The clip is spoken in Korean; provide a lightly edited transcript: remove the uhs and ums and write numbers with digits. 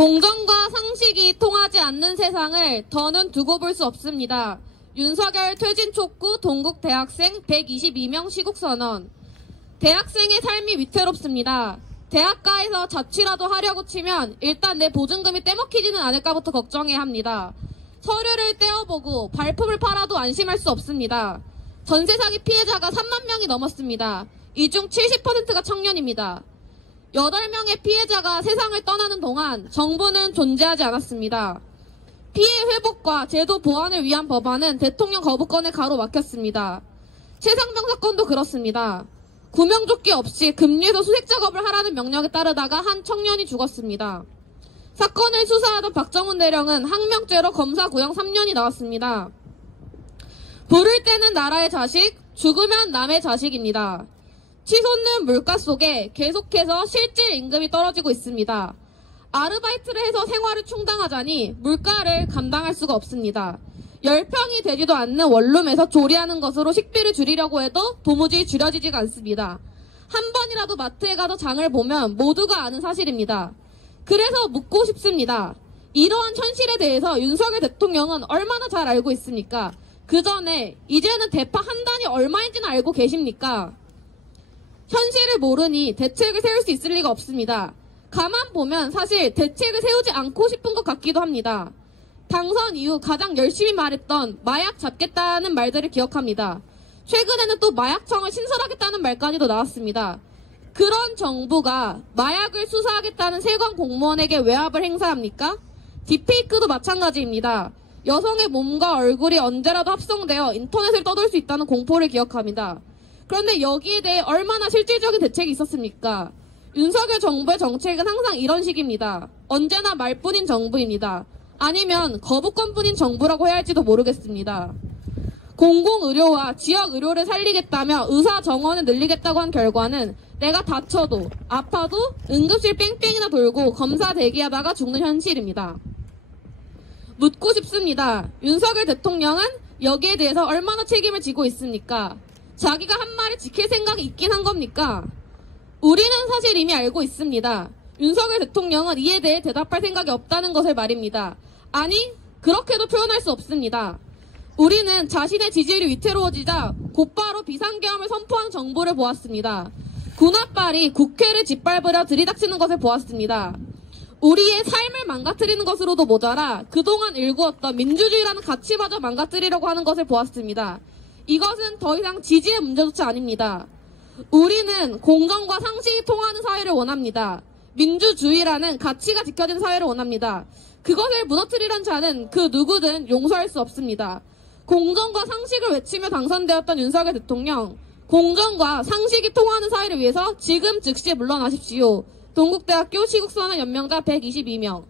공정과 상식이 통하지 않는 세상을 더는 두고 볼 수 없습니다. 윤석열 퇴진 촉구 동국 대학생 122명 시국선언. 대학생의 삶이 위태롭습니다. 대학가에서 자취라도 하려고 치면 일단 내 보증금이 떼먹히지는 않을까부터 걱정해야 합니다. 서류를 떼어보고 발품을 팔아도 안심할 수 없습니다. 전세 사기 피해자가 3만 명이 넘었습니다. 이 중 70%가 청년입니다. 8명의 피해자가 세상을 떠나는 동안 정부는 존재하지 않았습니다. 피해 회복과 제도 보완을 위한 법안은 대통령 거부권에 가로막혔습니다. 최상병 사건도 그렇습니다. 구명조끼 없이 급리에서 수색 작업을 하라는 명령에 따르다가 한 청년이 죽었습니다. 사건을 수사하던 박정훈 대령은 항명죄로 검사 구형 3년이 나왔습니다. 부를 때는 나라의 자식, 죽으면 남의 자식입니다. 치솟는 물가 속에 계속해서 실질 임금이 떨어지고 있습니다. 아르바이트를 해서 생활을 충당하자니 물가를 감당할 수가 없습니다. 10평이 되지도 않는 원룸에서 조리하는 것으로 식비를 줄이려고 해도 도무지 줄여지지가 않습니다. 한 번이라도 마트에 가서 장을 보면 모두가 아는 사실입니다. 그래서 묻고 싶습니다. 이러한 현실에 대해서 윤석열 대통령은 얼마나 잘 알고 있습니까? 그 전에 이제는 대파 한 단이 얼마인지는 알고 계십니까? 현실을 모르니 대책을 세울 수 있을 리가 없습니다. 가만 보면 사실 대책을 세우지 않고 싶은 것 같기도 합니다. 당선 이후 가장 열심히 말했던 마약 잡겠다는 말들을 기억합니다. 최근에는 또 마약청을 신설하겠다는 말까지도 나왔습니다. 그런 정부가 마약을 수사하겠다는 세관 공무원에게 외압을 행사합니까? 딥페이크도 마찬가지입니다. 여성의 몸과 얼굴이 언제라도 합성되어 인터넷을 떠돌 수 있다는 공포를 기억합니다. 그런데 여기에 대해 얼마나 실질적인 대책이 있었습니까? 윤석열 정부의 정책은 항상 이런 식입니다. 언제나 말뿐인 정부입니다. 아니면 거부권뿐인 정부라고 해야 할지도 모르겠습니다. 공공의료와 지역의료를 살리겠다며 의사 정원을 늘리겠다고 한 결과는 내가 다쳐도 아파도 응급실 뺑뺑이나 돌고 검사 대기하다가 죽는 현실입니다. 묻고 싶습니다. 윤석열 대통령은 여기에 대해서 얼마나 책임을 지고 있습니까? 자기가 한 말을 지킬 생각이 있긴 한 겁니까? 우리는 사실 이미 알고 있습니다. 윤석열 대통령은 이에 대해 대답할 생각이 없다는 것을 말입니다. 아니, 그렇게도 표현할 수 없습니다. 우리는 자신의 지지율이 위태로워지자 곧바로 비상계엄을 선포한 정부를 보았습니다. 군홧발이 국회를 짓밟으려 들이닥치는 것을 보았습니다. 우리의 삶을 망가뜨리는 것으로도 모자라 그동안 일구었던 민주주의라는 가치마저 망가뜨리려고 하는 것을 보았습니다. 이것은 더 이상 지지의 문제조차 아닙니다. 우리는 공정과 상식이 통하는 사회를 원합니다. 민주주의라는 가치가 지켜진 사회를 원합니다. 그것을 무너뜨리려는 자는 그 누구든 용서할 수 없습니다. 공정과 상식을 외치며 당선되었던 윤석열 대통령, 공정과 상식이 통하는 사회를 위해서 지금 즉시 물러나십시오. 동국대학교 시국선언 연명자 122명.